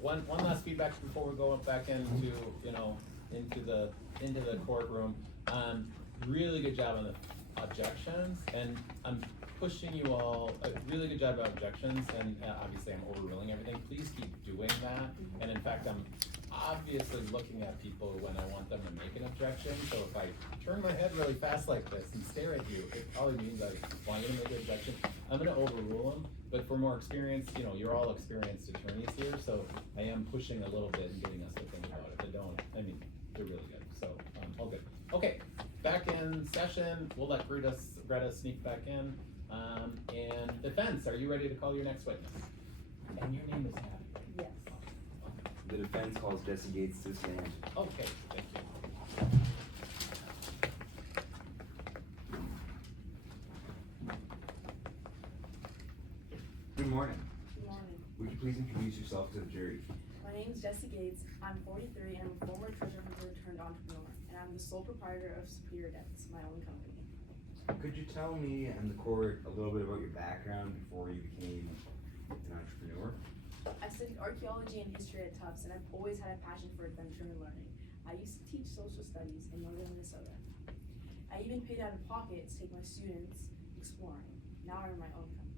One last feedback before we go back into, into the courtroom. Really good job on the objections, and I'm pushing you all, a really good job about objections, and obviously I'm overruling everything. Please keep doing that, and in fact, I'm obviously looking at people when I want them to make an objection, so if I turn my head really fast like this and stare at you, it probably means I want you to make an objection. I'm gonna overrule them, but for more experience, you're all experienced attorneys here, so I am pushing a little bit and getting us to think about it, but don't, I mean, they're really good, so, all good. Okay, back in session, we'll let Greta sneak back in. And defense, are you ready to call your next witness? And your name is Abby. Yes. The defense calls Jesse Gates to stand. Okay, thank you. Good morning. Good morning. Would you please introduce yourself to the jury? My name is Jesse Gates. I'm 43 and I'm a former treasurer turned entrepreneur. And I'm the sole proprietor of Superior Debts, my own company. Could you tell me and the court a little bit about your background before you became an entrepreneur? I studied archaeology and history at Tufts, and I've always had a passion for adventure and learning. I used to teach social studies in northern Minnesota. I even paid out of pocket to take my students exploring. Now I run my own company.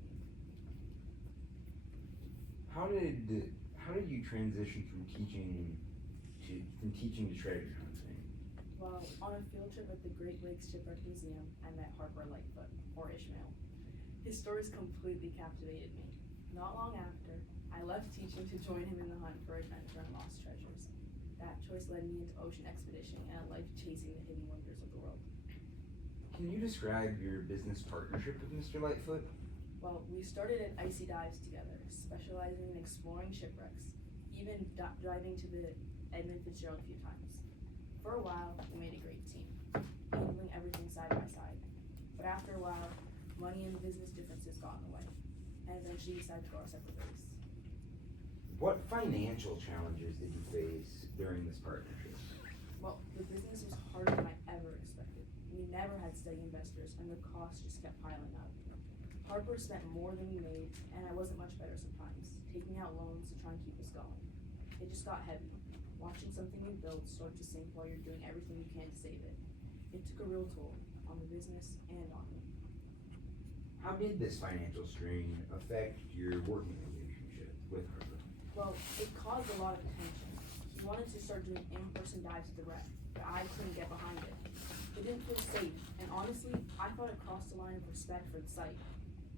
How did you transition from teaching to treasure hunting? Well, on a field trip at the Great Lakes Shipwreck Museum, I met Harper Lightfoot, or Ishmael. His stories completely captivated me. Not long after, I left teaching to join him in the hunt for adventure and lost treasures. That choice led me into ocean expedition and a life chasing the hidden wonders of the world. Can you describe your business partnership with Mr. Lightfoot? Well, we started at Icy Dives together, specializing in exploring shipwrecks, even driving to the Edmund Fitzgerald a few times. For a while, we made a great team, handling everything side by side. But after a while, money and business differences got in the way, and eventually decided to go our separate ways. What financial challenges did you face during this partnership? Well, the business was harder than I ever expected. We never had steady investors, and the costs just kept piling up. Harper spent more than we made, and I wasn't much better sometimes, taking out loans to try and keep us going. It just got heavy. Watching something you build start to sink while you're doing everything you can to save it. It took a real toll on the business and on me. How did this financial strain affect your working relationship with Harper? Well, it caused a lot of attention. He wanted to start doing in-person dives at the wreck, but I couldn't get behind it. It didn't feel safe, and honestly, I thought it crossed the line of respect for the site.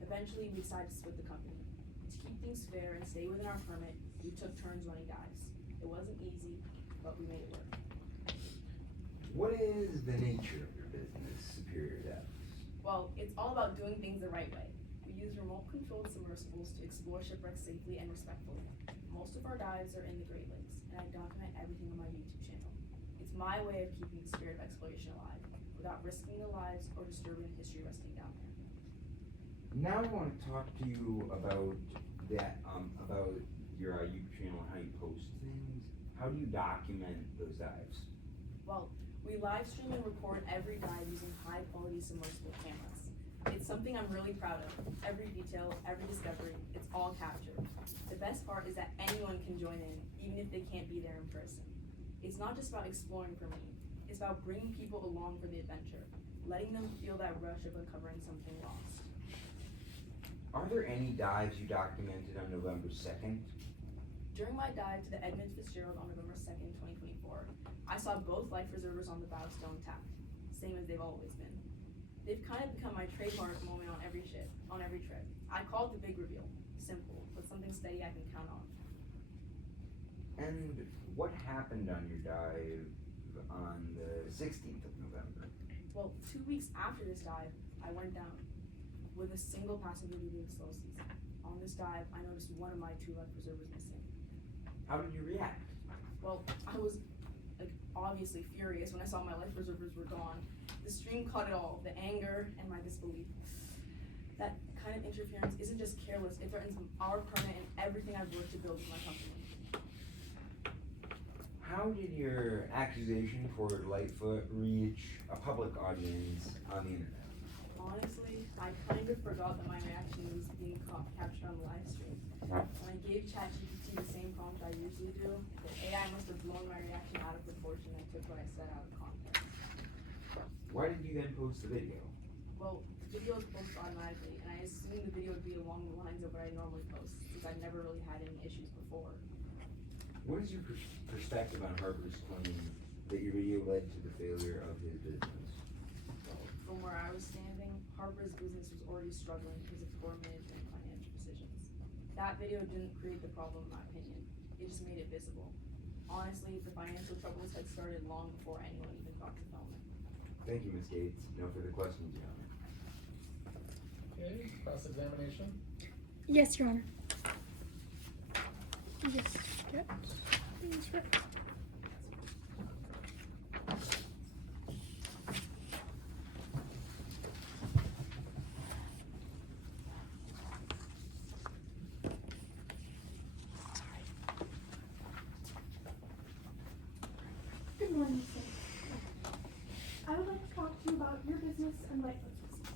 Eventually, we decided to split the company. To keep things fair and stay within our permit, we took turns running dives. It wasn't easy, but we made it work. What is the nature of your business, Superior Depths? Well, it's all about doing things the right way. We use remote-controlled submersibles to explore shipwrecks safely and respectfully. Most of our dives are in the Great Lakes, and I document everything on my YouTube channel. It's my way of keeping the spirit of exploration alive, without risking the lives or disturbing the history resting down there. Now I want to talk to you about that, about your YouTube channel and how you post things. How do you document those dives? Well, we live stream and record every dive using high quality submersible cameras. It's something I'm really proud of. Every detail, every discovery, it's all captured. The best part is that anyone can join in, even if they can't be there in person. It's not just about exploring for me, it's about bringing people along for the adventure, letting them feel that rush of uncovering something lost. Are there any dives you documented on November 2nd? During my dive to the Edmund Fitzgerald on November 2nd, 2024, I saw both life preservers on the bow still intact, same as they've always been. They've kind of become my trademark moment on every trip. I call it the big reveal. Simple, but something steady I can count on. And what happened on your dive on the 16th of November? Well, 2 weeks after this dive, I went down with a single passenger leaving the slow season. On this dive, I noticed one of my 2 life preservers missing. How did you react? Well, I was obviously furious when I saw my life preservers were gone. The stream caught it all, the anger and my disbelief. That kind of interference isn't just careless, it threatens our permit and everything I've worked to build with my company. How did your accusation for Lightfoot reach a public audience on the internet? Honestly, I kind of forgot that my reaction was being captured on the live stream. When I gave ChatGPT the same prompt unfortunate I took what I said out of context. Why did you then post the video? Well, the video is posted automatically, and I assumed the video would be along the lines of what I normally post, since I've never really had any issues before. What is your perspective on Harper's claim that your video led to the failure of his business? Well, from where I was standing, Harper's business was already struggling because of poor management and financial decisions. That video didn't create the problem, in my opinion. It just made it visible. Honestly, the financial troubles had started long before anyone even thought to film it. Thank you, Ms. Gates. No further questions, Your Honor. Okay, cross-examination. Yes, Your Honor. Yes. Yep. That's right. Good morning, sir. I would like to talk to you about your business and Lightfoot's business.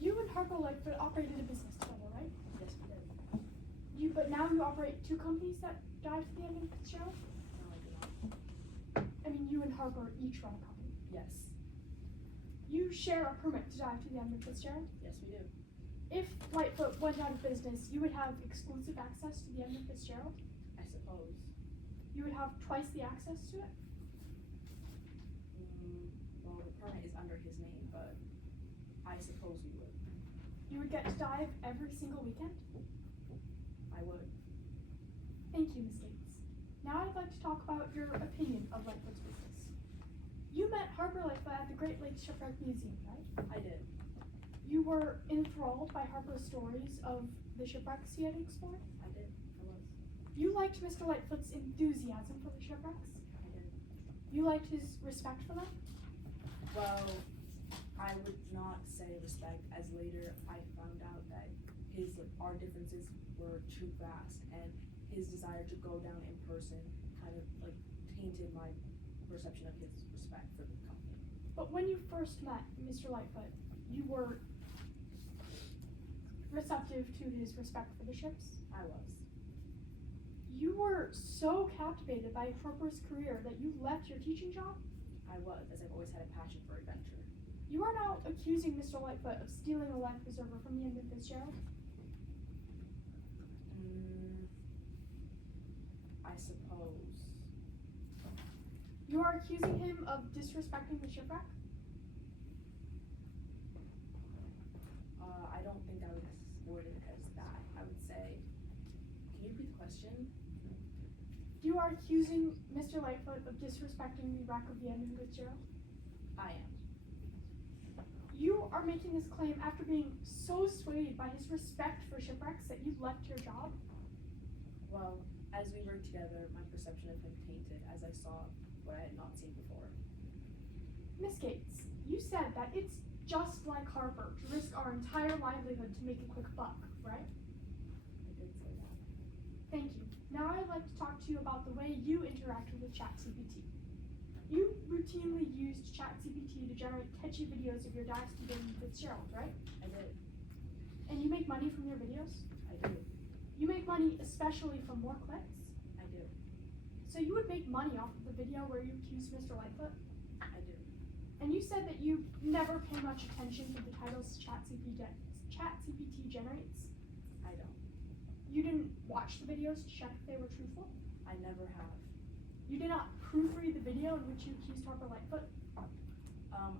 You and Harper Lightfoot operated a business together, right? Yes, we did. But now you operate two companies that dive to the Edmund Fitzgerald? No, I do not. I mean, you and Harper each run a company. Yes. You share a permit to dive to the Edmund Fitzgerald? Yes, we do. If Lightfoot went out of business, you would have exclusive access to the Edmund Fitzgerald? I suppose. You would have twice the access to it? Well, the permit is under his name, but I suppose we would. You would get to dive every single weekend? I would. Thank you, Ms. Gates. Now I'd like to talk about your opinion of Lightfoot's business. You met Harper Lightfoot at the Great Lakes Shipwreck Museum, right? I did. You were enthralled by Harper's stories of the shipwrecks he had explored? I did. I was. You liked Mr. Lightfoot's enthusiasm for the shipwrecks? I did. You liked his respect for them? Well, I would not say respect, as later I found out that our differences were too vast, and his desire to go down in person kind of like tainted my perception of his respect for the company. But when you first met Mr. Lightfoot, you were receptive to his respect for the ships? I was. You were so captivated by Harper's career that you left your teaching job? I was, as I've always had a passion for adventure. You are now accusing Mr. Lightfoot of stealing a life preserver from the Edmund Fitzgerald? I suppose. You are accusing him of disrespecting the shipwreck? I don't think I would word it as that. I would say, can you repeat the question? You are accusing Mr. Lightfoot of disrespecting the wreck of the Edmund Fitzgerald? I am. You are making this claim after being so swayed by his respect for shipwrecks that you left your job? Well, as we worked together, my perception of him tainted as I saw what I had not seen before. Miss Gates, you said that it's just like Harper to risk our entire livelihood to make a quick buck, right? I did say that. Thank you. Now I'd like to talk to you about the way you interacted with ChatGPT. You routinely used ChatGPT to generate catchy videos of your dives to Edmund Fitzgerald, right? I did. And you make money from your videos? I do. You make money especially from more clicks? I do. So you would make money off of the video where you accused Mr. Lightfoot? I do. And you said that you never pay much attention to the titles ChatGPT generates? I don't. You didn't watch the videos to check if they were truthful? I never have. You did not proofread the video in which you accused Harper Lightfoot?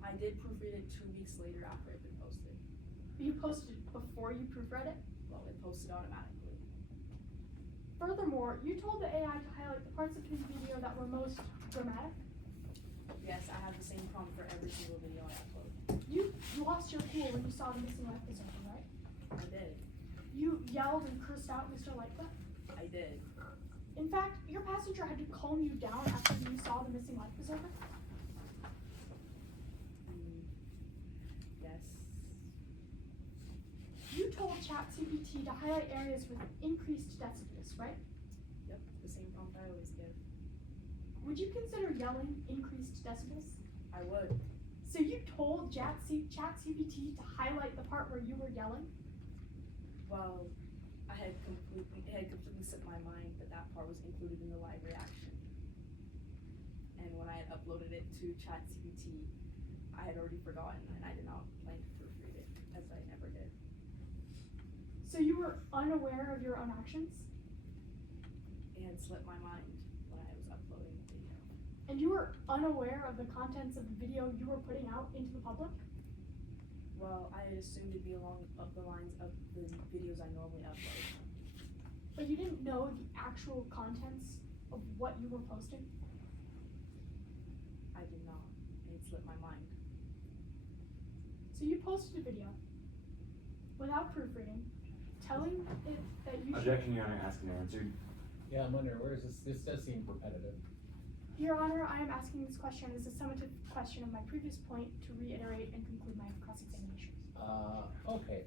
I did proofread it 2 weeks later after it had been posted. But you posted it before you proofread it? Well, it posted automatically. Furthermore, you told the AI to highlight the parts of his video that were most dramatic? Yes, I have the same prompt for every single video I upload. You lost your cool when you saw the missing life preserver, right? I did. You yelled and cursed out Mr. Lightfoot? I did. In fact, your passenger had to calm you down after you saw the missing life preserver? Yes. You told ChatGPT to highlight areas with increased decibels, right? Yep, the same prompt I always give. Would you consider yelling increased decibels? I would. So you told ChatGPT to highlight the part where you were yelling? Well, it had completely slipped my mind that that part was included in the live reaction. when I had uploaded it to ChatGPT, I had already forgotten and I did not plan to proofread it, as I never did. So you were unaware of your own actions, It had slipped my mind when I was uploading the video. and you were unaware of the contents of the video you were putting out into the public? Well, I had assumed it'd be along up the lines of the videos I normally upload. But you didn't know the actual contents of what you were posting? I did not. It slipped my mind. So you posted a video without proofreading, telling it that you should. Objection, Your Honor, asked and answered. Yeah, I'm wondering, where is this? This does seem repetitive. Your Honor, I am asking this question as a summative question of my previous point to reiterate and conclude my cross-examination. Okay,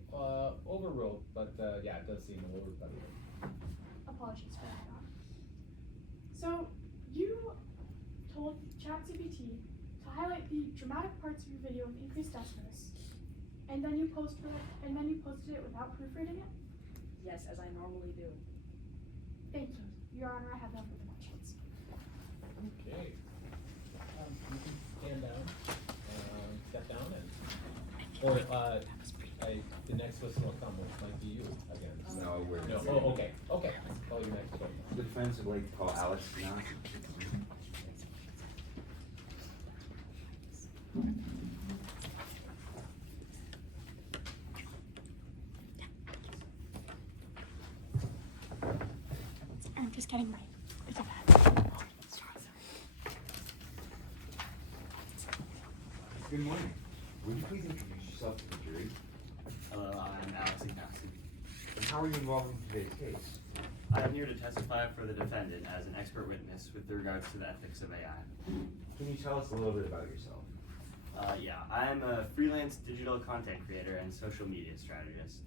overruled, but, yeah, it does seem a little repetitive. Apologies for that, Your Honor. So you told ChatGPT to highlight the dramatic parts of your video with increased deafness, and then you posted it without proofreading it? Yes, as I normally do. Thank you. Your Honor, I have no further questions. Okay. You can stand down, step down and, the next whistle will come, which might be you again. No, we're. No, okay, call you next. The defense would like to call Alex Johnson. I'm just getting my. It's okay. Good morning. Would you please introduce yourself to the jury? Hello, I'm Alex Ignacy. And how are you involved in today's case? I am here to testify for the defendant as an expert witness with regards to the ethics of AI. Can you tell us a little bit about yourself? I am a freelance digital content creator and social media strategist.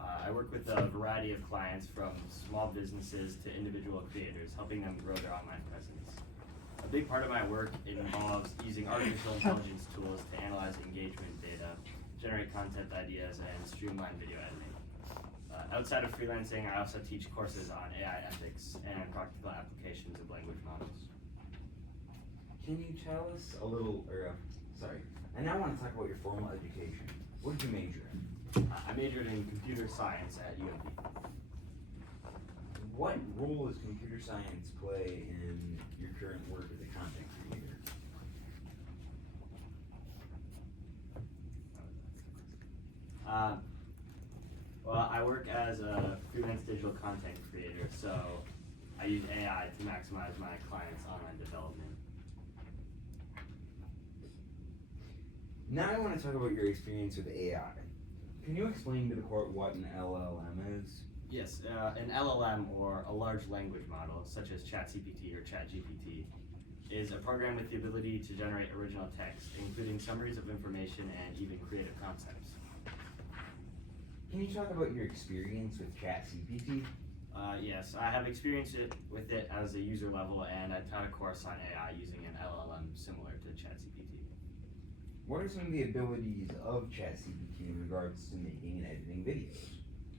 I work with a variety of clients from small businesses to individual creators, helping them grow their online presence. A big part of my work involves using artificial intelligence tools to analyze engagement data, generate content ideas, and streamline video editing. Outside of freelancing, I also teach courses on AI ethics and practical applications of language models. Can you tell us a little, I now want to talk about your formal education. What did you major in? I majored in computer science at UMD. What role does computer science play in your current work as a content creator? Well, I work as a freelance digital content creator, so I use AI to maximize my clients' online development. Now I want to talk about your experience with AI. Can you explain to the court what an LLM is? Yes, an LLM, or a large language model, such as ChatGPT or ChatGPT, is a program with the ability to generate original text, including summaries of information and even creative concepts. Can you talk about your experience with ChatGPT? Yes, I have experience with it as a user level, and I taught a course on AI using an LLM similar to ChatGPT. What are some of the abilities of ChatGPT in regards to making and editing videos?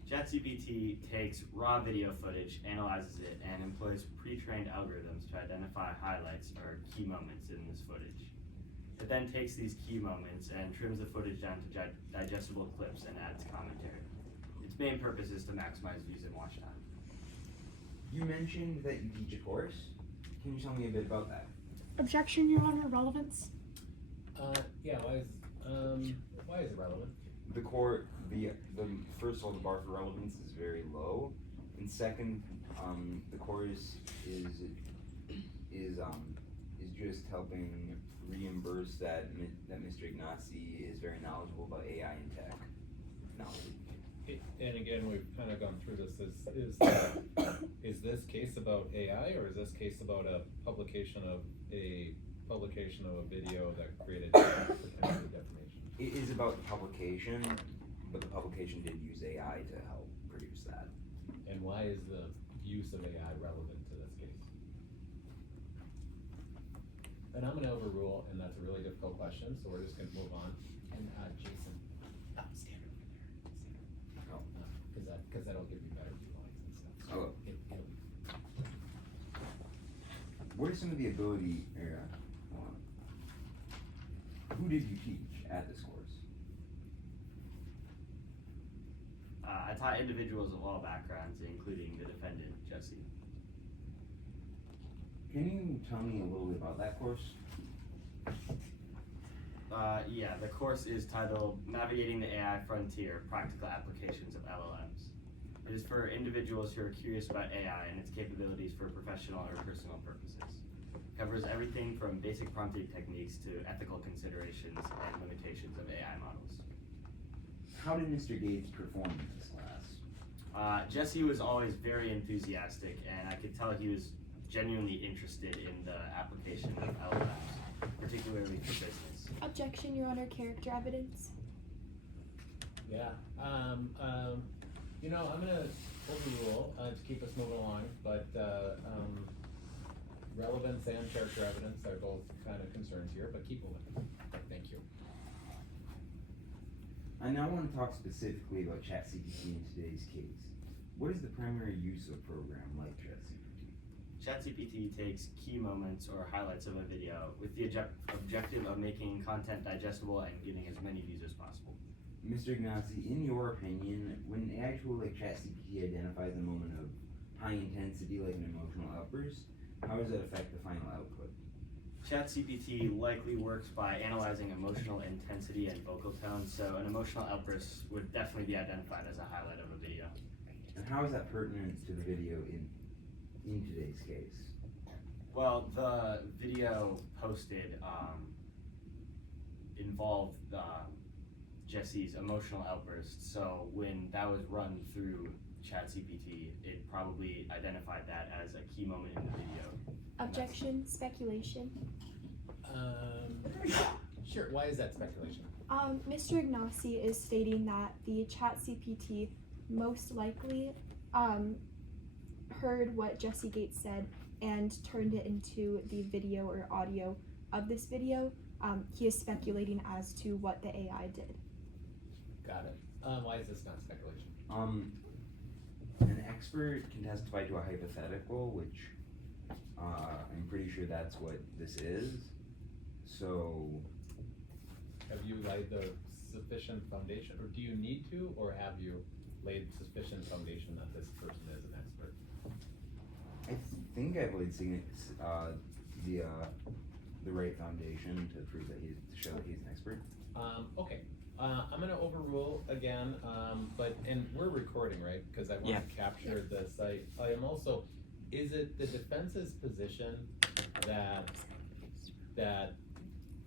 ChatGPT takes raw video footage, analyzes it, and employs pre-trained algorithms to identify highlights or key moments in this footage. It then takes these key moments and trims the footage down to digestible clips and adds commentary. Its main purpose is to maximize views and watch time. You mentioned that you teach a course. Can you tell me a bit about that? Objection, Your Honor. Relevance. Yeah, why is it relevant? The court, the first of all, the bar for relevance is very low, and second, the course is just helping reimburse that Mr. Ignacy is very knowledgeable about AI and tech knowledge. And again, we've kind of gone through this, is this case about AI, or is this case about a publication of a video that created potentially defamation? It is about the publication, but the publication did use AI to help produce that. And why is the use of AI relevant to this case? And I'm gonna overrule, and that's a really difficult question, so we're just gonna move on. And, Jason, stand over there. Cause that'll give you better view lines and stuff. So What are some of the ability, did you teach at this course? I taught individuals of all backgrounds, including the defendant, Jesse. Can you tell me a little bit about that course? Yeah, the course is titled Navigating the AI Frontier, Practical Applications of LLMs. It is for individuals who are curious about AI and its capabilities for professional or personal purposes. It covers everything from basic prompting techniques to ethical considerations and limitations of AI models. How did Mr. Gates perform in this class? Jesse was always very enthusiastic, and I could tell he was genuinely interested in the application of LLMs, particularly for business. Objection, Your Honor, character evidence. Yeah, you know, I'm gonna overrule, to keep us moving along, but, relevance and character evidence are both kind of concerns here, but keep moving. Thank you. I now want to talk specifically about ChatGPT in today's case. What is the primary use of a program like ChatGPT? ChatGPT takes key moments or highlights of a video with the objective of making content digestible and getting as many views as possible. Mr. Ignazi, in your opinion, when an AI tool like ChatGPT identifies a moment of high intensity like an emotional outburst, how does that affect the final output? ChatGPT likely works by analyzing emotional intensity and vocal tone, so an emotional outburst would definitely be identified as a highlight of a video. And how is that pertinent to the video in today's case? Well, the video posted involved Jesse's emotional outburst, so when that was run through ChatGPT, it probably identified that as a key moment in the video. Objection, speculation. Sure, why is that speculation? Mr. Ignazi is stating that the ChatGPT most likely heard what Jesse Gates said and turned it into the video or audio of this video. He is speculating as to what the AI did. Got it. Why is this not speculation? An expert can testify to a hypothetical, which I'm pretty sure that's what this is. So, Have you laid the sufficient foundation, or do you need to, or have you laid sufficient foundation that this person is an expert? I think I've laid the right foundation to prove that to show that he's an expert. Okay, I'm gonna overrule again, and we're recording, right? Because I want to capture the site. I am also, is it the defense's position that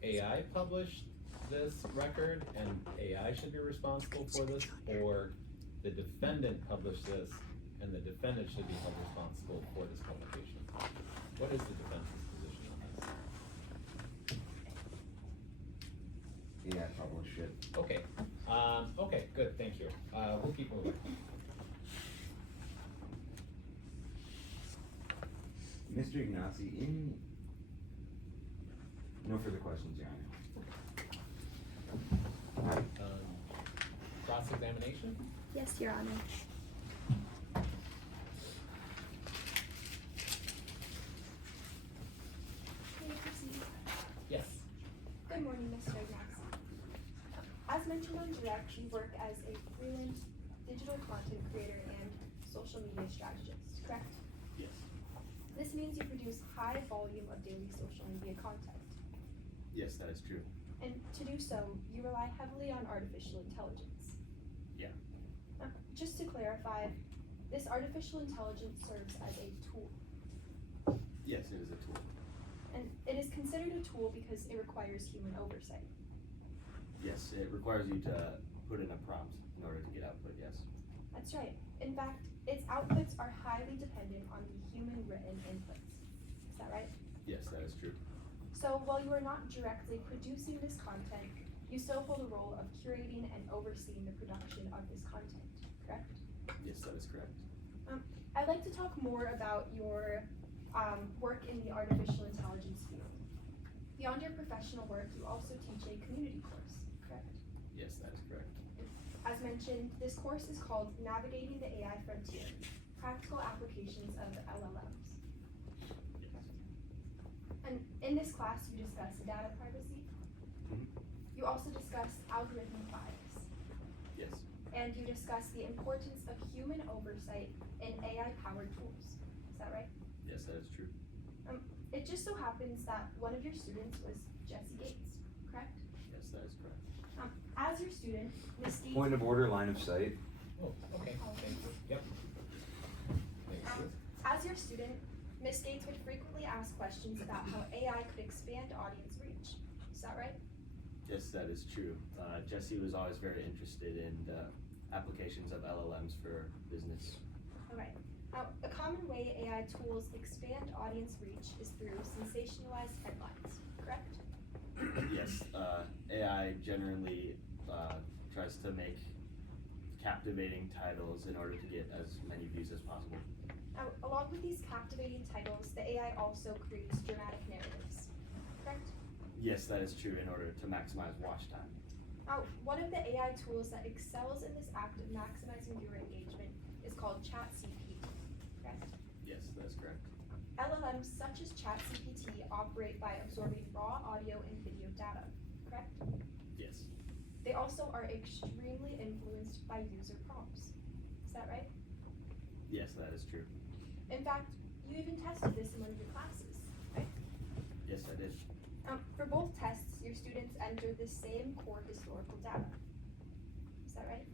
AI published this record and AI should be responsible for this, or the defendant published this and the defendant should be held responsible for this publication? What is the defense's position on this? Yeah, published it. Okay, okay, good, thank you. We'll keep moving. Mr. Ignazi, no further questions, Your Honor. Cross-examination? Yes, Your Honor. May I proceed? Yes. Good morning, Mr. Ignazi. As mentioned on Direct, you work as a freelance digital content creator and social media strategist, correct? Yes. This means you produce high volume of daily social media content. Yes, that is true. And to do so, you rely heavily on artificial intelligence. Yeah. Just to clarify, this artificial intelligence serves as a tool. Yes, it is a tool. And it is considered a tool because it requires human oversight. Yes, it requires you to put in a prompt in order to get output, yes. That's right. In fact, its outputs are highly dependent on the human written inputs. Is that right? Yes, that is true. So while you are not directly producing this content, you still hold a role of curating and overseeing the production of this content, correct? Yes, that is correct. I'd like to talk more about your work in the artificial intelligence field. Beyond your professional work, you also teach a community course, correct? Yes, that is correct. As mentioned, this course is called Navigating the AI Frontier, Practical Applications of LLMs. Yes. And in this class, you discuss data privacy, Mhm. You also discuss algorithmic bias, Yes. and you discuss the importance of human oversight in AI-powered tools. Is that right? Yes, that is true. It just so happens that one of your students was Jesse Gates, correct? Yes, that is correct. As your student, Ms. Gates. Point of order, line of sight. Oh, okay, thank you, yep. Thank you. As your student, Ms. Gates would frequently ask questions about how AI could expand audience reach. Is that right? Yes, that is true. Jesse was always very interested in the applications of LLMs for business. Alright. Now, a common way AI tools expand audience reach is through sensationalized headlines, correct? Yes, AI generally tries to make captivating titles in order to get as many views as possible. Now, along with these captivating titles, the AI also creates dramatic narratives, correct? Yes, that is true in order to maximize watch time. Now, one of the AI tools that excels in this act of maximizing viewer engagement is called ChatGPT, correct? Yes, that is correct. LLMs such as ChatGPT operate by absorbing raw audio and video data, correct? Yes. They also are extremely influenced by user prompts. Is that right? Yes, that is true. In fact, you even tested this in one of your classes, right? Yes, I did. For both tests, your students entered the same core historical data. Is that right?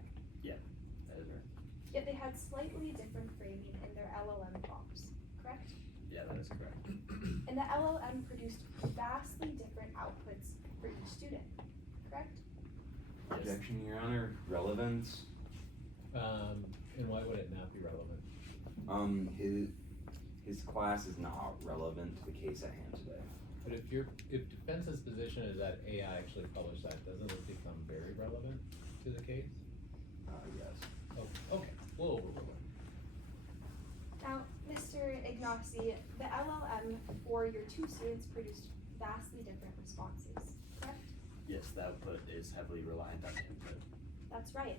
That is right. Yet they had slightly different framing in their LLM prompts, correct? Yeah, that is correct. And the LLM produced vastly different outputs for each student, correct? Yes. Objection, Your Honor. Relevance. And why would it not be relevant? His class is not relevant to the case at hand today. But if defense's position is that AI actually published that, doesn't it become very relevant to the case? Yes. Oh, okay, we'll overrule it. Now, Mr. Ignacy, the LLM for your two students produced vastly different responses, correct? Yes, the output is heavily reliant on the input. That's right.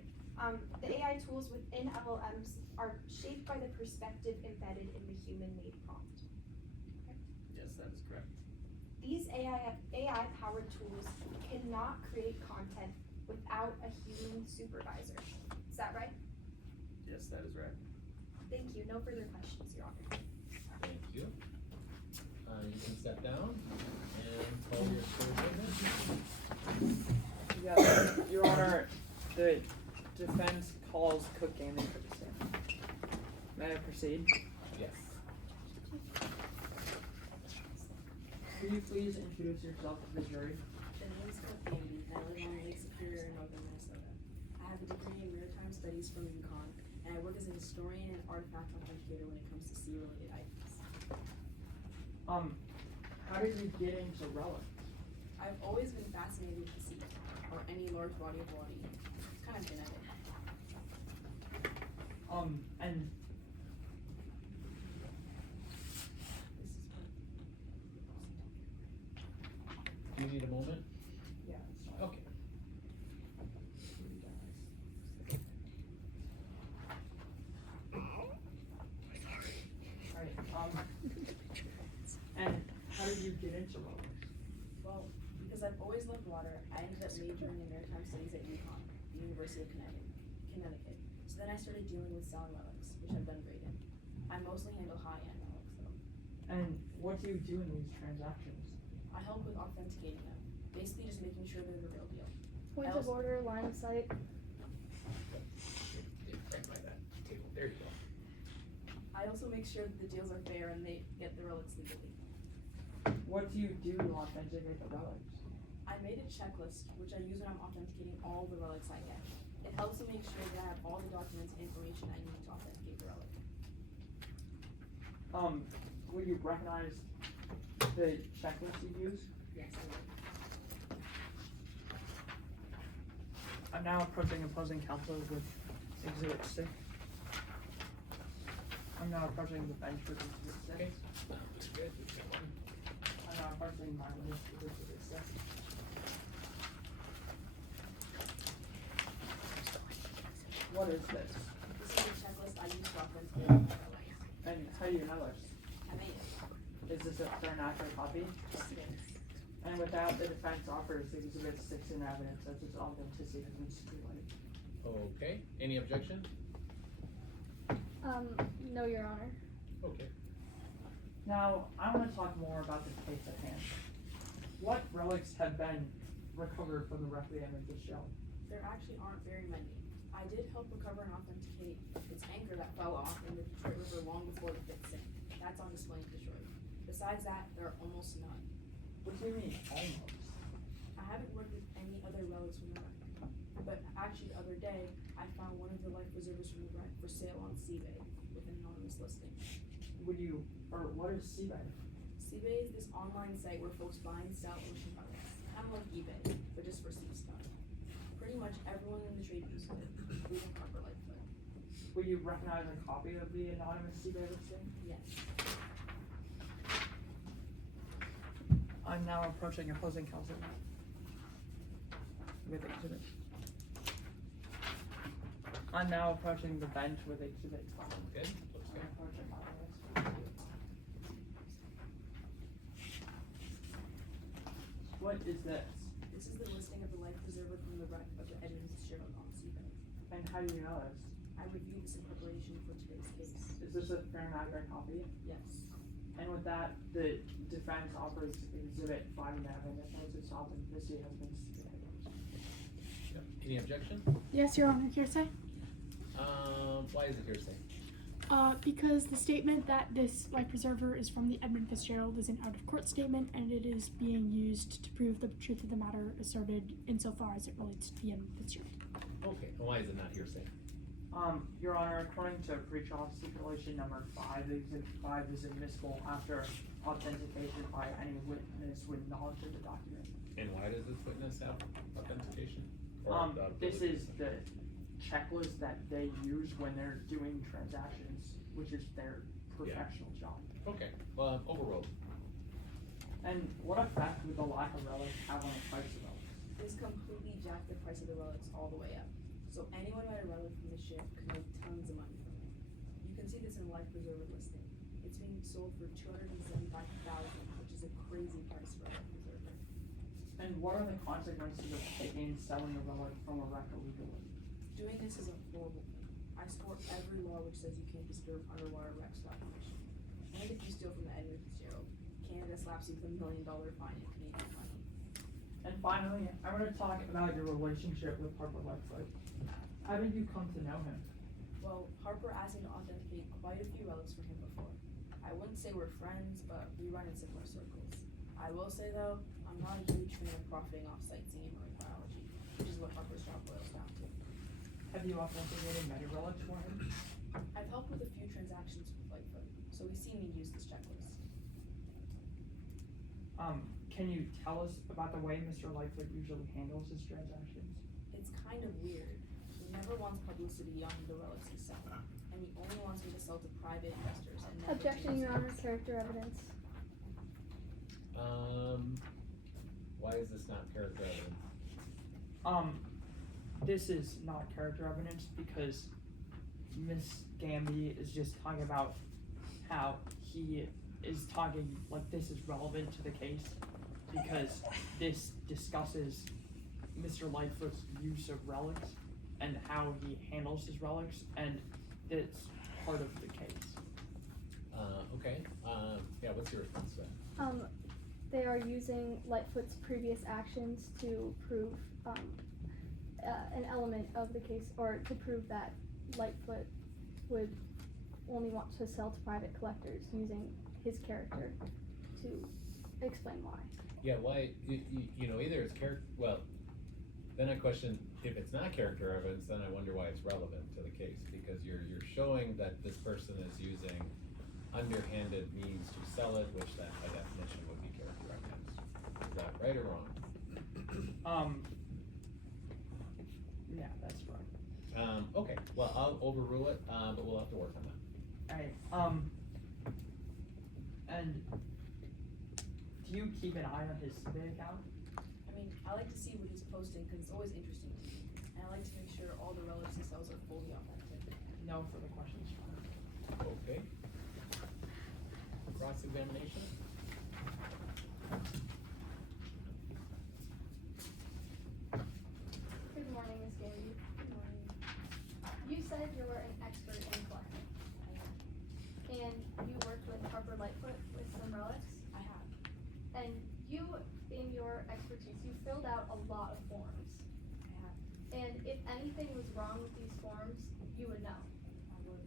The AI tools within LLMs are shaped by the perspective embedded in the human-made prompt. Yes, that is correct. These AI-powered tools cannot create content without a human supervisor. Is that right? Yes, that is right. Thank you. No further questions, Your Honor. Thank you. You can step down and call your third witness. Yeah, Your Honor, the defense calls Cook Gaming for the stand. May I proceed? Yes. Could you please introduce yourself to the jury? The name is Cook Gaming, and I live on Lake Superior in northern Minnesota. I have a degree in maritime studies from UConn, and I work as a historian and artifact authenticator when it comes to sea-related items. How did you get into relics? I've always been fascinated with the sea, or any large body of water. It's kind of genetic. And This is what. Do you need a moment? yeah, it's fine. Okay. Alright, and how did you get into relics? Well, because I've always loved water, I ended up majoring in maritime studies at UConn, the University of Connecticut. So then I started dealing with selling relics, which I've done great in. I mostly handle high-end relics though. And what do you do in these transactions? I help with authenticating them, basically just making sure they're the real deal. Point of order, line of sight. Right by that table. There you go. I also make sure that the deals are fair and they get the relics legally. What do you do to authenticate the relics? I made a checklist, which I use when I'm authenticating all the relics I get. It helps to make sure that I have all the documents and information I need to authenticate the relic. Will you recognize the checklist you use? Yes, I will. I'm now approaching opposing counsel with Exhibit 6. I'm now approaching the bench with Exhibit 6. Okay. Looks good. We've got one. I'm now approaching my witness with Exhibit 6. What is this? This is the checklist I use to authenticate my relics. And how do you know this? I made it. Is this a fair and accurate copy? Yes, it is. And with that, the defense offers Exhibit 6 in evidence as its authenticity has been stipulated. Okay, any objection? No, Your Honor. Okay. Now, I want to talk more about the case at hand. What relics have been recovered from the Requiem and Fitzgerald? There actually aren't very many. I did help recover and authenticate its anchor that fell off in the Detroit River long before the fifth sank. That's on display in Detroit. Besides that, there are almost none. What do you mean, almost? I haven't worked with any other relics from the wreck. But actually, the other day, I found one of the life preservers from the wreck for sale on CeeBay with an anonymous listing. What is CeeBay? CeeBay is this online site where folks buy and sell ocean relics, kind of like eBay, but just for sea stuff. Pretty much everyone in the trade uses it, including Harper Lightfoot. Will you recognize a copy of the anonymous CeeBay listing? Yes. I'm now approaching opposing counsel with exhibit. I'm now approaching the bench with exhibit 5. Good, looks good. Approaching my list. What is this? This is the listing of the life preserver from the wreck of the Edmund Fitzgerald on CeeBay. And how do you know this? I reviewed this in preparation for today's case. Is this a fair and accurate copy? Yes. And with that, the defense offers exhibit 5 and evidence as its authenticity has been stipulated. Yep. Any objection? Yes, Your Honor, hearsay. Why is it hearsay? Because the statement that this life preserver is from the Edmund Fitzgerald is an out-of-court statement, and it is being used to prove the truth of the matter asserted insofar as it relates to the Edmund Fitzgerald. Okay, and why is it not hearsay? Your Honor, according to pretrial stipulation number 5, exhibit 5 is admissible after authentication by any witness with knowledge of the document. And why does this witness have authentication? Or This is the checklist that they use when they're doing transactions, which is their professional job. Okay, well, overruled. And what effect would the lack of relics have on the price of relics? This completely jacked the price of the relics all the way up. So anyone who had a relic from the ship could make tons of money from it. You can see this in the life preserver listing. It's being sold for $275,000, which is a crazy price for a life preserver. And what are the consequences of taking and selling a relic from a wreck illegally? Doing this is a horrible thing. I support every law which says you can't disturb underwater wrecks without permission. And if you steal from the Edmund Fitzgerald, Canada slaps you with $1 million fine in Canadian money. And finally, I want to talk about your relationship with Harper Lightfoot. How did you come to know him? Well, Harper asked me to authenticate quite a few relics for him before. I wouldn't say we're friends, but we run in similar circles. I will say though, I'm not a huge fan of profiting off sightseeing and marine biology, which is what Harper's job boils down to. Have you authenticated many relics for him? I've helped with a few transactions with Lightfoot, so we've seen me use this checklist. Can you tell us about the way Mr. Lightfoot usually handles his transactions? It's kind of weird. He never wants publicity on the relics he's selling, and he only wants me to sell to private investors and never to Objection, Your himself. Honor. Character evidence. Why is this not character evidence? This is not character evidence because Miss Gamby is just talking about how he is talking like this is relevant to the case because this discusses Mr. Lightfoot's use of relics and how he handles his relics, and it's part of the case. Okay, yeah, what's your response to that? They are using Lightfoot's previous actions to prove an element of the case, or to prove that Lightfoot would only want to sell to private collectors using his character to explain why. Yeah, why, you know, either it's well, then I question, if it's not character evidence, then I wonder why it's relevant to the case, because you're showing that this person is using underhanded means to sell it, which that by definition would be character evidence. Is that right or wrong? Yeah, that's right. Okay, well, I'll overrule it, but we'll have to work on that. Alright, and do you keep an eye on his eBay account? I mean, I like to see what he's posting because it's always interesting to me, and I like to make sure all the relics he sells are fully authentic. No further questions. Okay. Cross-examination? Harper Lightfoot with some relics? I have. And you, in your expertise, you filled out a lot of forms. I have. And if anything was wrong with these forms, you would know. I would.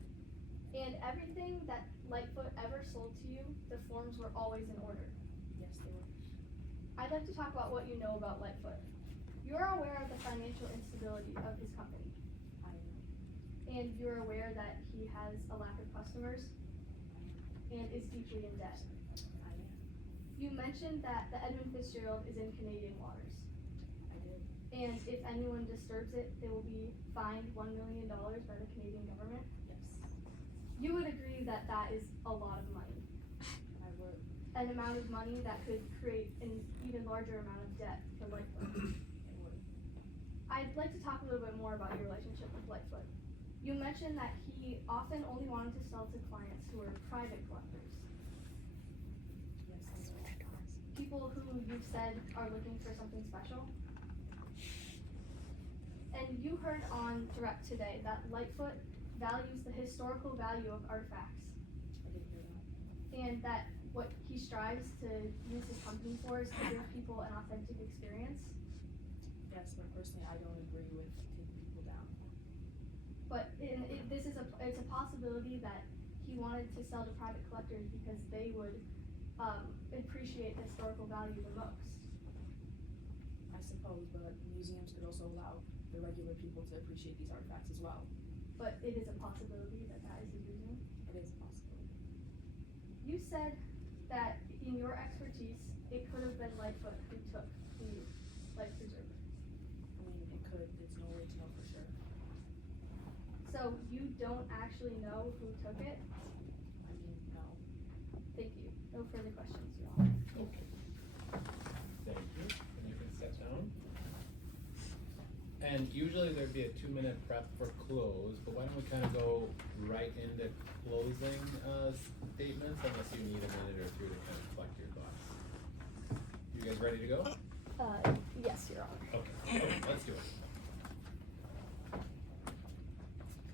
And everything that Lightfoot ever sold to you, the forms were always in order. Yes, they were. I'd like to talk about what you know about Lightfoot. You're aware of the financial instability of his company, I am. and you're aware that he has a lack of customers and is deeply in debt. I am. You mentioned that the Edmund Fitzgerald is in Canadian waters, I did. and if anyone disturbs it, they will be fined $1 million by the Canadian government. Yes. You would agree that that is a lot of money, I would. an amount of money that could create an even larger amount of debt for Lightfoot. I would. I'd like to talk a little bit more about your relationship with Lightfoot. You mentioned that he often only wanted to sell to clients who were private collectors, Yes, that's right. people who you've said are looking for something special. And you heard on Direct today that Lightfoot values the historical value of artifacts, I did hear that. and that what he strives to use his company for is to give people an authentic experience. Yes, but personally, I don't agree with taking people down. But it's a possibility that he wanted to sell to private collectors because they would appreciate the historical value the most. I suppose, but museums could also allow the regular people to appreciate these artifacts as well. But it is a possibility that that is the reason. It is a possibility. You said that in your expertise, it could have been Lightfoot who took the life preserver. I mean, it could. There's no way to know for sure. So you don't actually know who took it? I mean, no. Thank you. No further questions, Your Honor. Okay. Thank you, and you can sit down. And usually there'd be a 2-minute prep for close, but why don't we kind of go right into closing statements unless you need a minute or two to kind of collect your thoughts. You guys ready to go? Yes, Your Honor. Okay, let's do it.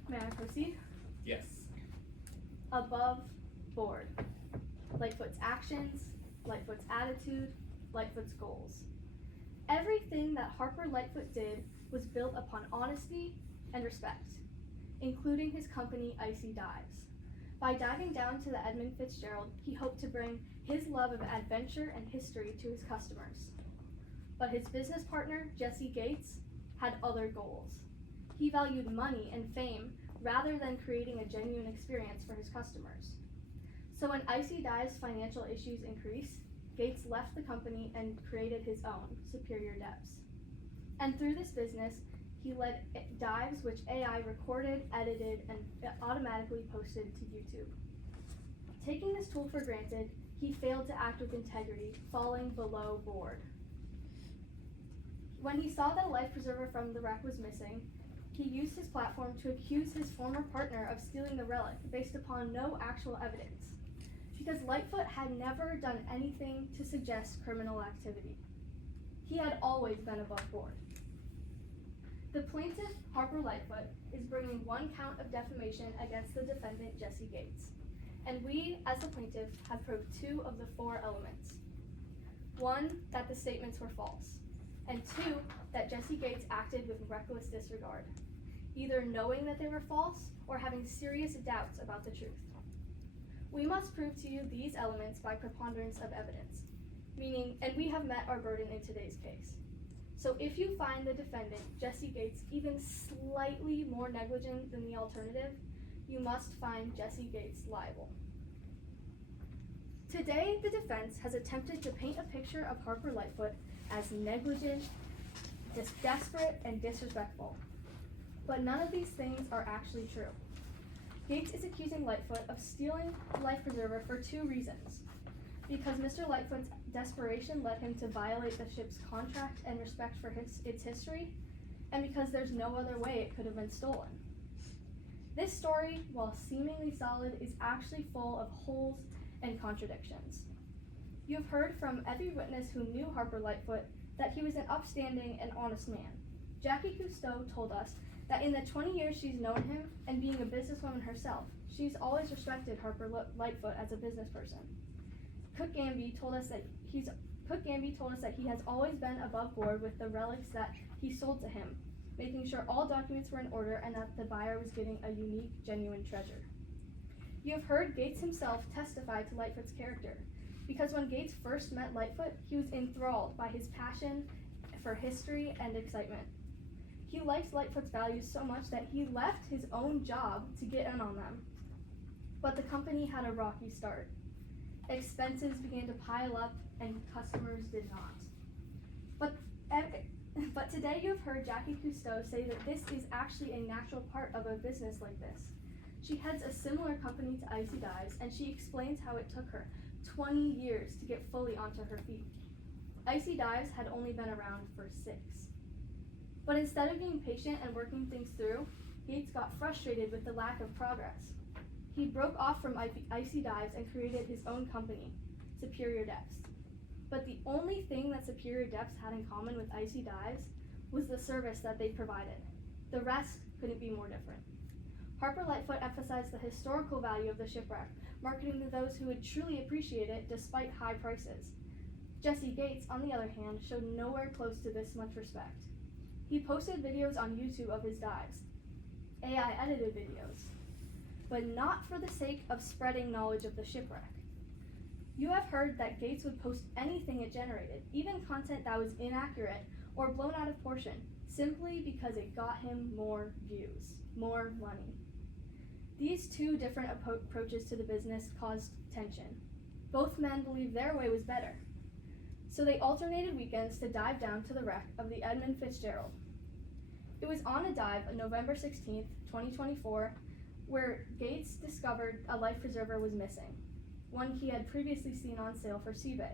May I proceed? Yes. Above board. Lightfoot's actions, Lightfoot's attitude, Lightfoot's goals. Everything that Harper Lightfoot did was built upon honesty and respect, including his company Icy Dives. By diving down to the Edmund Fitzgerald, he hoped to bring his love of adventure and history to his customers. But his business partner, Jesse Gates, had other goals. He valued money and fame rather than creating a genuine experience for his customers. So when Icy Dives' financial issues increased, Gates left the company and created his own, Superior Depths. And through this business, he led dives which AI recorded, edited, and automatically posted to YouTube. Taking this tool for granted, he failed to act with integrity, falling below board. When he saw that a life preserver from the wreck was missing, he used his platform to accuse his former partner of stealing the relic based upon no actual evidence, because Lightfoot had never done anything to suggest criminal activity. He had always been above board. The plaintiff, Harper Lightfoot, is bringing 1 count of defamation against the defendant, Jesse Gates. And we, as the plaintiff, have proved 2 of the 4 elements. 1, that the statements were false, and 2, that Jesse Gates acted with reckless disregard, either knowing that they were false or having serious doubts about the truth. We must prove to you these elements by preponderance of evidence, meaning, and we have met our burden in today's case. So if you find the defendant, Jesse Gates, even slightly more negligent than the alternative, you must find Jesse Gates liable. Today, the defense has attempted to paint a picture of Harper Lightfoot as negligent, desperate, and disrespectful. But none of these things are actually true. Gates is accusing Lightfoot of stealing the life preserver for 2 reasons. Because Mr. Lightfoot's desperation led him to violate the ship's contract and respect for its history, and because there's no other way it could have been stolen. This story, while seemingly solid, is actually full of holes and contradictions. You have heard from every witness who knew Harper Lightfoot that he was an upstanding and honest man. Jackie Cousteau told us that in the 20 years she's known him, and being a businesswoman herself, She's always respected Harper Lightfoot as a business person. Cook Gamby told us that he has always been above board with the relics that he sold to him, making sure all documents were in order and that the buyer was getting a unique, genuine treasure. You have heard Gates himself testify to Lightfoot's character, because when Gates first met Lightfoot, he was enthralled by his passion for history and excitement. He liked Lightfoot's values so much that he left his own job to get in on them. But the company had a rocky start. Expenses began to pile up and customers did not. But today you have heard Jackie Cousteau say that this is actually a natural part of a business like this. She heads a similar company to Icy Dives, and she explains how it took her 20 years to get fully onto her feet. Icy Dives had only been around for 6. But instead of being patient and working things through, Gates got frustrated with the lack of progress. He broke off from Icy Dives and created his own company, Superior Depths. But the only thing that Superior Depths had in common with Icy Dives was the service that they provided. The rest couldn't be more different. Harper Lightfoot emphasized the historical value of the shipwreck, marketing to those who would truly appreciate it despite high prices. Jesse Gates, on the other hand, showed nowhere close to this much respect. He posted videos on YouTube of his dives, AI-edited videos, but not for the sake of spreading knowledge of the shipwreck. You have heard that Gates would post anything it generated, even content that was inaccurate or blown out of proportion, simply because it got him more views, more money. These two different approaches to the business caused tension. Both men believed their way was better. So they alternated weekends to dive down to the wreck of the Edmund Fitzgerald. It was on a dive on November 16th, 2024, where Gates discovered a life preserver was missing, one he had previously seen on sale for Seabay.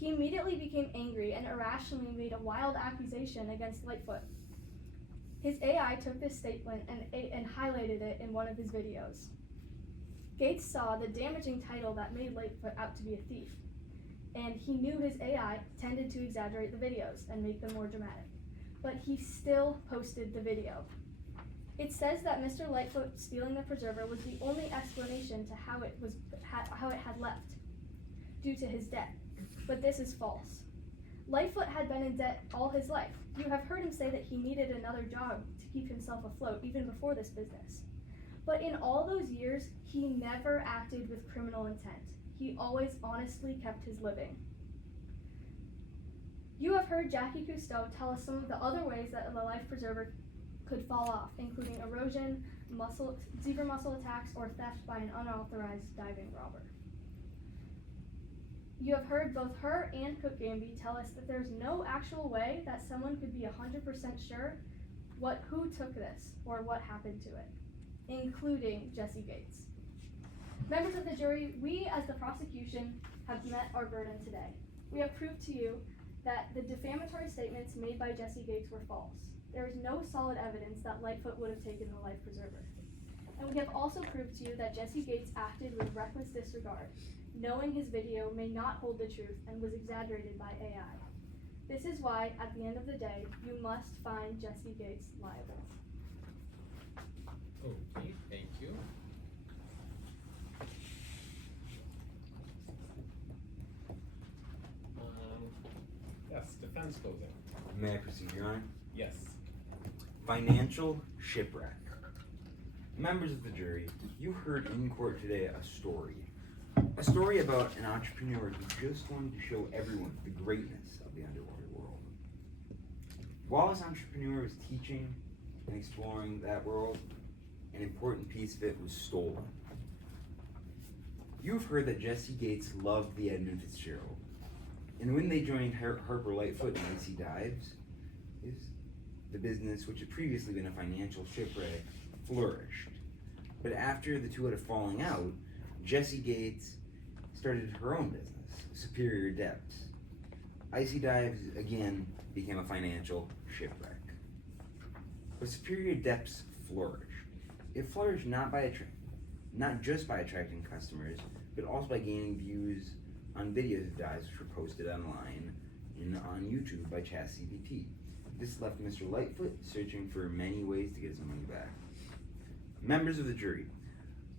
He immediately became angry and irrationally made a wild accusation against Lightfoot. His AI took this statement and highlighted it in one of his videos. Gates saw the damaging title that made Lightfoot out to be a thief, and he knew his AI tended to exaggerate the videos and make them more dramatic, but he still posted the video. It says that Mr. Lightfoot stealing the preserver was the only explanation to how it had left, due to his debt, but this is false. Lightfoot had been in debt all his life. You have heard him say that he needed another job to keep himself afloat, even before this business. But in all those years, he never acted with criminal intent. He always honestly kept his living. You have heard Jackie Cousteau tell us some of the other ways that the life preserver could fall off, including erosion, zebra mussel attacks, or theft by an unauthorized diving robber. You have heard both her and Cook Gamby tell us that there's no actual way that someone could be 100% sure who took this or what happened to it, including Jesse Gates. Members of the jury, we as the prosecution have met our burden today. We have proved to you that the defamatory statements made by Jesse Gates were false. There is no solid evidence that Lightfoot would have taken the life preserver. And we have also proved to you that Jesse Gates acted with reckless disregard, knowing his video may not hold the truth and was exaggerated by AI. This is why, at the end of the day, you must find Jesse Gates liable. Okay, thank you. Yes, defense closing. May I proceed, Your Honor? Yes. Financial shipwreck. Members of the jury, you heard in court today a story about an entrepreneur who just wanted to show everyone the greatness of the underwater world. While this entrepreneur was teaching and exploring that world, an important piece of it was stolen. You've heard that Jesse Gates loved the Edmund Fitzgerald, and when they joined Harper Lightfoot and Icy Dives, the business, which had previously been a financial shipwreck, flourished. But after the two had a falling out, Jesse Gates started her own business, Superior Depths. Icy Dives, again, became a financial shipwreck. But Superior Depths flourished. It flourished not just by attracting customers, but also by gaining views on videos of dives which were posted online and on YouTube by ChatGPT. This left Mr. Lightfoot searching for many ways to get his money back. Members of the jury,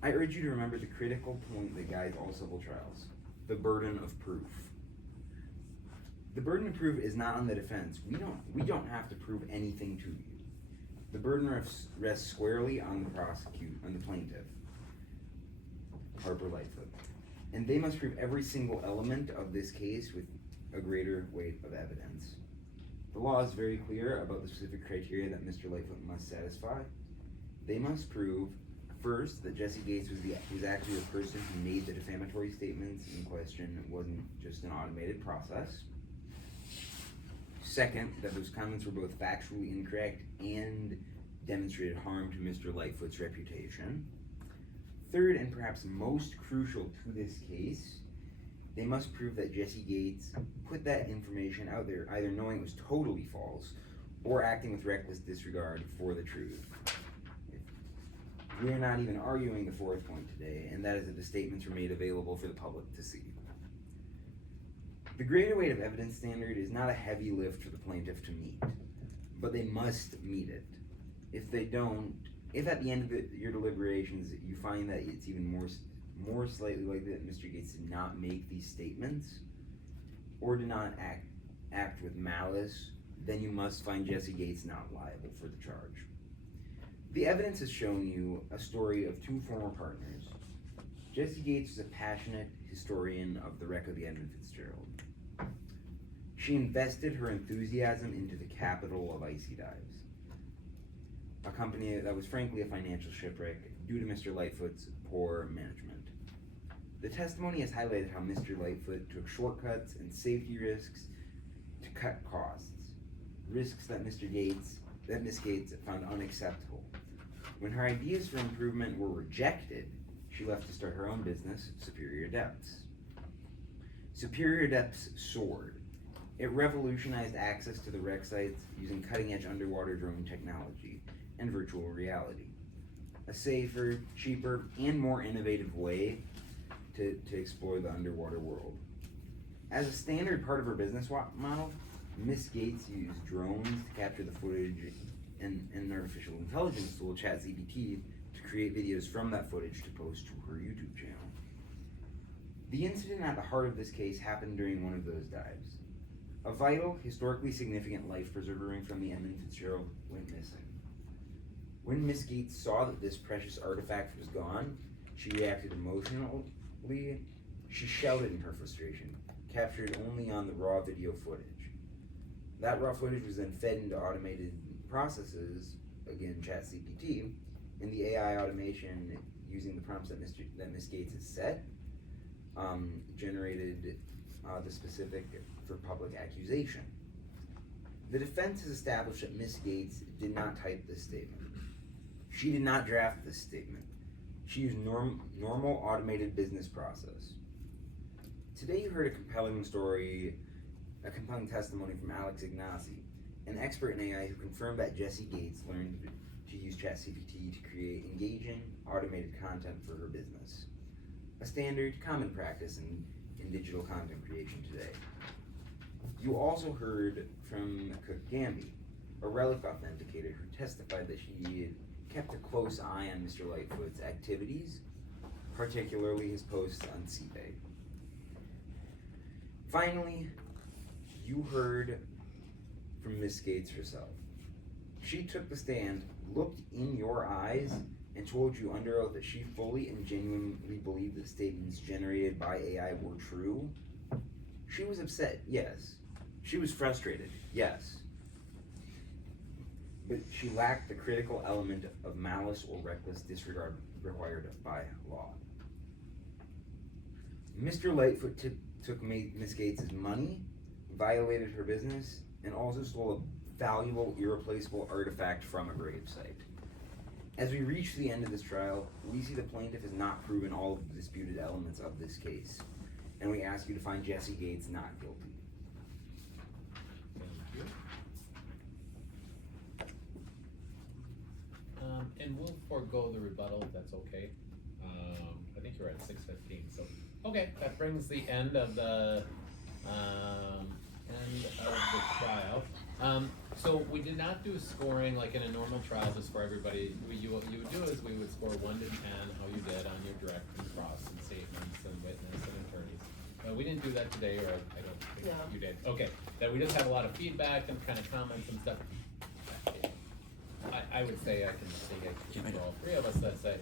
I urge you to remember the critical point that guides all civil trials: the burden of proof. The burden of proof is not on the defense. We don't have to prove anything to you. The burden rests squarely on the plaintiff, Harper Lightfoot, and they must prove every single element of this case with a greater weight of evidence. The law is very clear about the specific criteria that Mr. Lightfoot must satisfy. They must prove, first, that Jesse Gates was actually the person who made the defamatory statements in question. It wasn't just an automated process. Second, that those comments were both factually incorrect and demonstrated harm to Mr. Lightfoot's reputation. Third, and perhaps most crucial to this case, they must prove that Jesse Gates put that information out there either knowing it was totally false or acting with reckless disregard for the truth. We are not even arguing the fourth point today, and that is that the statements were made available for the public to see. The greater weight of evidence standard is not a heavy lift for the plaintiff to meet, but they must meet it. If they don't, if at the end of your deliberations you find that it's even more slightly likely that Mr. Gates did not make these statements or did not act with malice, then you must find Jesse Gates not liable for the charge. The evidence has shown you a story of two former partners. Jesse Gates was a passionate historian of the wreck of the Edmund Fitzgerald. She invested her enthusiasm into the capital of Icy Dives, a company that was frankly a financial shipwreck due to Mr. Lightfoot's poor management. The testimony has highlighted how Mr. Lightfoot took shortcuts and safety risks to cut costs, risks that Miss Gates found unacceptable. When her ideas for improvement were rejected, she left to start her own business, Superior Depths. Superior Depths soared. It revolutionized access to the wreck sites using cutting-edge underwater drone technology and virtual reality. A safer, cheaper, and more innovative way to explore the underwater world. As a standard part of her business model, Miss Gates used drones to capture the footage and an artificial intelligence tool, ChatGPT, to create videos from that footage to post to her YouTube channel. The incident at the heart of this case happened during one of those dives. A vital, historically significant life preserver ring from the Edmund Fitzgerald went missing. When Miss Gates saw that this precious artifact was gone, she reacted emotionally. She shouted in her frustration, captured only on the raw video footage. That raw footage was then fed into automated processes, again ChatGPT, and the AI automation using the prompts that Miss Gates has set generated the specific for public accusation. The defense has established that Miss Gates did not type this statement. She did not draft this statement. She used normal automated business process. Today you heard a compelling testimony from Alex Ignacy, an expert in AI who confirmed that Jesse Gates learned to use ChatGPT to create engaging, automated content for her business. A standard, common practice in digital content creation today. You also heard from Cook Gamby, a relic authenticator who testified that she had kept a close eye on Mr. Lightfoot's activities, particularly his posts on CPay. Finally, you heard from Miss Gates herself. She took the stand, looked in your eyes, and told you under oath that she fully and genuinely believed the statements generated by AI were true. She was upset, yes. She was frustrated, yes. But she lacked the critical element of malice or reckless disregard required by law. Mr. Lightfoot took Miss Gates' money, violated her business, and also stole a valuable, irreplaceable artifact from a gravesite. As we reach the end of this trial, we see the plaintiff has not proven all of the disputed elements of this case, and we ask you to find Jesse Gates not guilty. Thank you. And we'll forego the rebuttal if that's okay. I think you're at 6:15, so okay, that brings the end of the trial. So we did not do scoring like in a normal trial just for everybody. You would do is we would score 1 to 10 how you did on your direct and cross and statements and witness and attorneys. We didn't do that today, or I don't think No. you did. Okay, that we just have a lot of feedback and kind of comments and stuff. I would say I can speak for all three of us that say